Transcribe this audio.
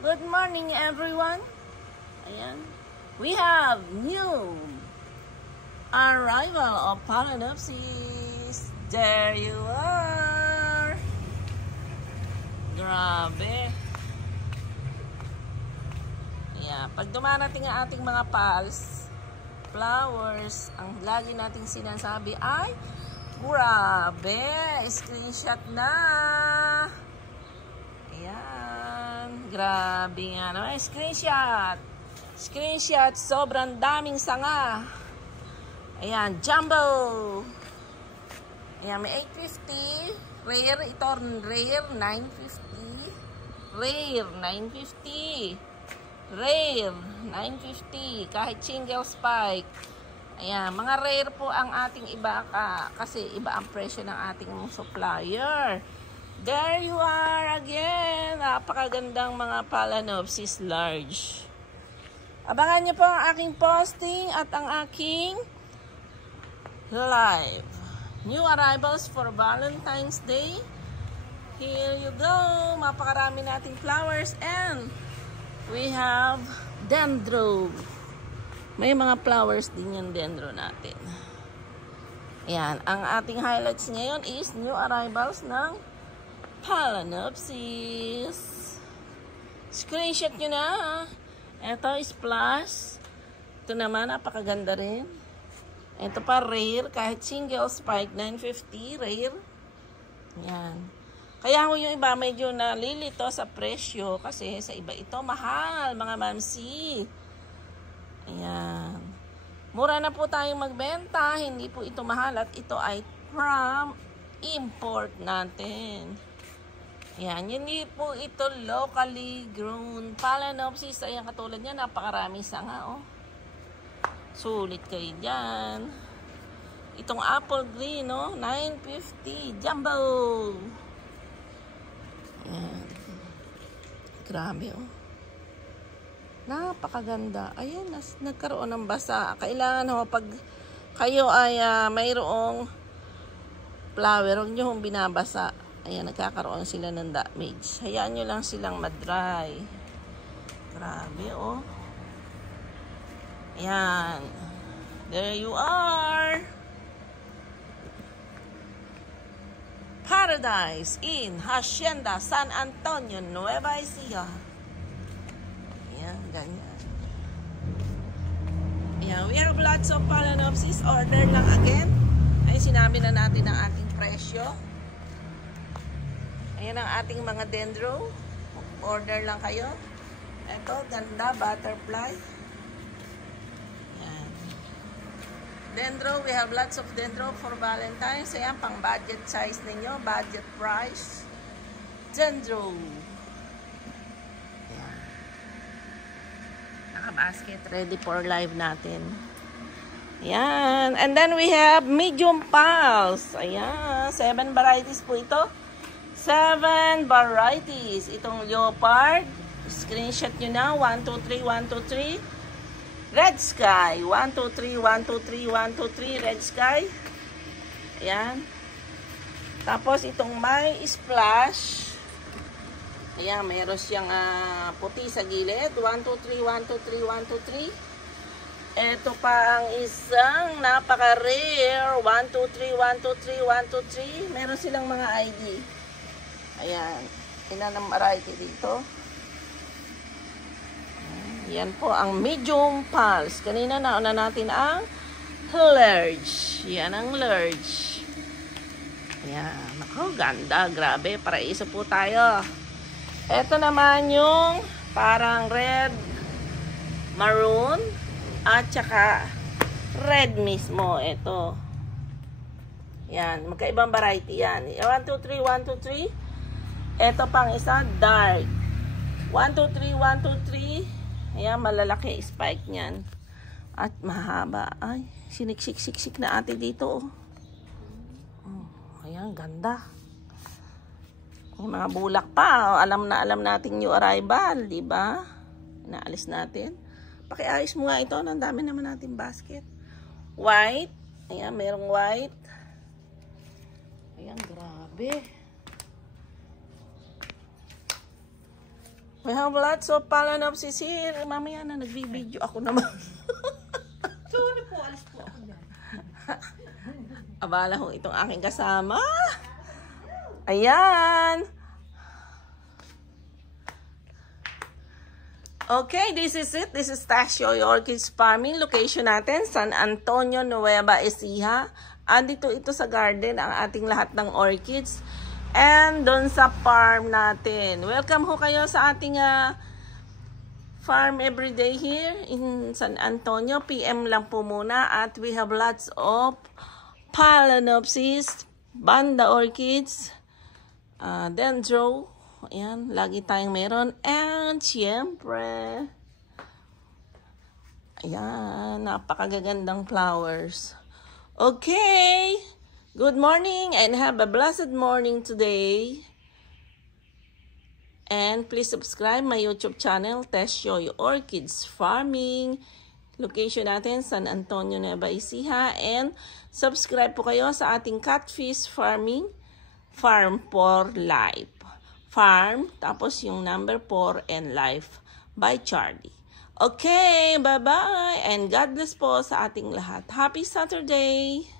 Good morning, everyone. Ayan. We have new arrival of Phalaenopsis. There you are. Grabe. Ayan. Pag dumarating ang ating mga pals, flowers, ang lagi nating sinasabi ay, grabe, screenshot na. Ayan. Grabe nga naman. Screenshot. Sobrang daming sanga. Ayan. Jumbo. Ayan. May 850. Rare. Ito rare. 950. Rare. 950. Rare. 950. Kahit single spike. Ayan. Mga rare po ang ating iba kasi iba ang presyo ng ating supplier. There you are again. Napakagandang mga Phalaenopsis large. Abangan niyo po ang aking posting at ang aking live. New arrivals for Valentine's Day. Here you go. Mapakarami nating flowers and we have dendro. May mga flowers din yung dendro natin. Ayan. Ang ating highlights ngayon is new arrivals ng Phalaenopsis. Screenshot nyo na. Ito is plus. Ito naman, napakaganda rin. Ito pa rare. Kahit single spike, 950. Rare. Yan. Kaya ho yung iba medyo nalilito sa presyo. Kasi sa iba ito mahal, mga mamsi. Ayan. Mura na po tayong magbenta. Hindi po ito mahal. At ito ay from import natin. Ayan, hindi po ito locally grown Phalaenopsis. Ayan, katulad niya, napakaraming sanga, oh. Sulit kayo dyan. Itong apple green, oh, 950. Jumbo! Ayan. Grabe, oh. Napakaganda. Ayan, nagkaroon ng basa. Kailangan, oh, pag kayo ay mayroong flower, huwag nyo hong binabasa. Ayan, nagkakaroon sila ng damage. Hayaan nyo lang silang madry. Grabe, oh. Ayan. There you are. Paradise in Hacienda, San Antonio, Nueva Ecija. Ayan, ganyan. Ayan, we have lots of Phalaenopsis. Order lang again. Ay, sinabi na natin ang ating presyo. Ayan ang ating mga dendro. Order lang kayo. Ito, ganda, butterfly. Ayan. Dendro, we have lots of dendro for Valentine's. Ayan, pang budget size ninyo. Budget price. Dendro. Ayan. Naka-basket, ready for live natin. Ayan. And then we have medium pulse. Ayan, 7 varieties po ito. 7 varieties. Itong leopard. Screenshot nyo na. 1, 2, 3, 1, 2, 3. Red sky. 1, 2, 3, 1, 2, 3, 1, 2, 3. Red sky. Ayan. Tapos itong may splash. Ayan. Meron siyang puti sa gilid. 1, 2, 3, 1, 2, 3, 1, 2, 3. Ito pa ang isang napaka-rare. 1, 2, 3, 1, 2, 3, 1, 2, 3. Meron silang mga ID. Ayan. Ina ng variety dito. Yan po ang medium pulse. Kanina nauna natin ang large. Yan ang large. Ayan. Ako, ganda. Grabe. Paraiso po tayo. Ito naman yung parang red, maroon, at saka red mismo. Ito. Yan. Magkaibang variety yan. 1, 2, 3, 1, 2, 3. Ito pang isa, dark. 1, 2, 3, 1, 2, 3. Ayan, malalaki spike niyan. At mahaba. Ay, siniksik-siksik na ate dito. Oh, ayan, ganda. May mga bulak pa. Alam na alam natin new arrival, di ba? Inaalis natin. Pakiayos mo nga ito. Ang dami naman natin basket. White. Ayan, merong white. Ayan, grabe. We have lots of Phalaenopsis here. Mamaya na, nag-video ako naman. Sorry po, alis po ako dyan. Abala ho itong aking kasama. Ayan. Okay, this is it. This is Tasio Orchids Farming. Location natin, San Antonio, Nueva Ecija. Andito ito sa garden ang ating lahat ng orchids. And doon sa farm natin. Welcome ho kayo sa ating farm everyday here in San Antonio. PM lang po muna. At we have lots of Phalaenopsis, Banda Orchids, Dendro. Ayan, lagi tayong meron. And syempre, ayan, napakagagandang flowers. Okay. Good morning and have a blessed morning today. And please subscribe my YouTube channel, Tasio Orchids Farming. Location natin, San Antonio, Nueva Ecija. And subscribe po kayo sa ating catfish farming, Farm for Life. Farm, tapos yung number 4 and Life by Charlie. Okay, bye-bye. And God bless po sa ating lahat. Happy Saturday!